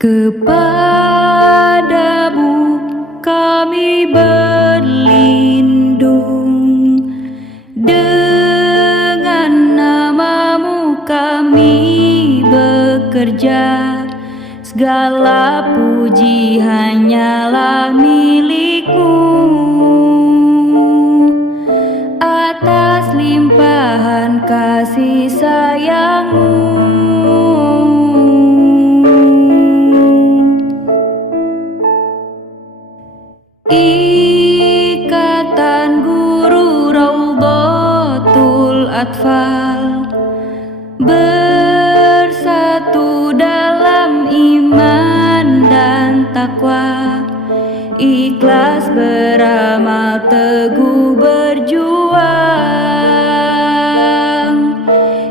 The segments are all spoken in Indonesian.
Kepadamu kami berlindung, dengan namamu kami bekerja. Segala puji hanyalah milikmu, atas limpahan kasih sayangmu. Ikatan Guru Raudhatul Atfal, bersatu dalam iman dan takwa, ikhlas beramal teguh berjuang,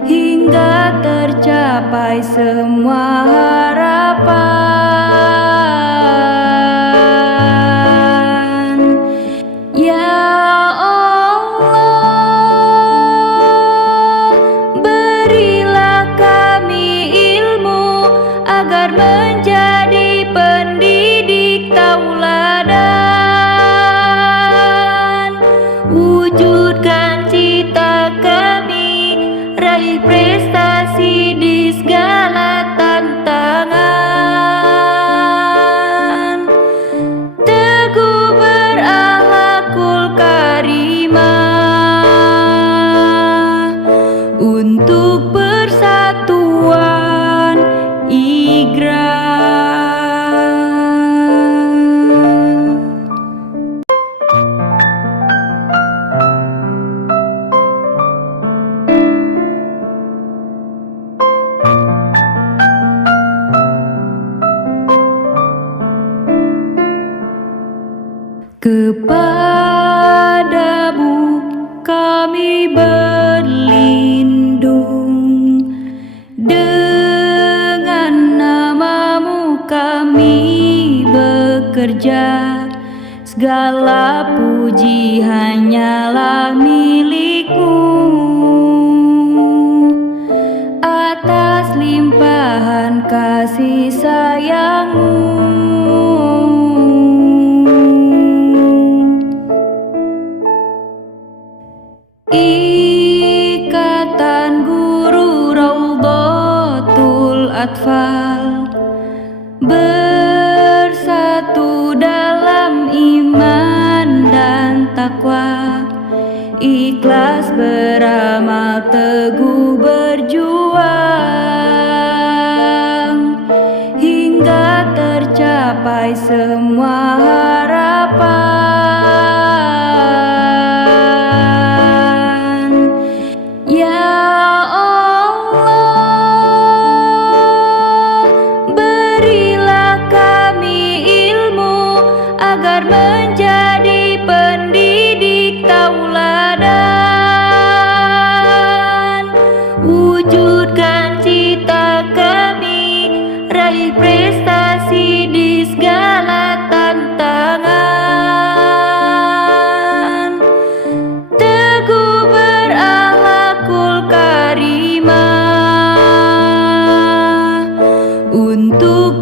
hingga tercapai semua harapan. Agar menjadi pendidik tauladan, wujudkan cita kami, raih prestasi di segala tantangan. Teguh berakhlakul karimah, untuk persatuan IGRA. Kepadamu kami berlindung, dengan namamu kami bekerja. Segala puji hanyalah milikmu, atas limpahan kasih sayangmu. Ikatan Guru Raudhatul Atfal, bersatu dalam iman dan takwa, ikhlas beramal teguh berjuang, hingga tercapai semua harapan. Agar menjadi pendidik tauladan, wujudkan cita kami, raih prestasi di segala tantangan. Teguh berakhlakul karimah, untuk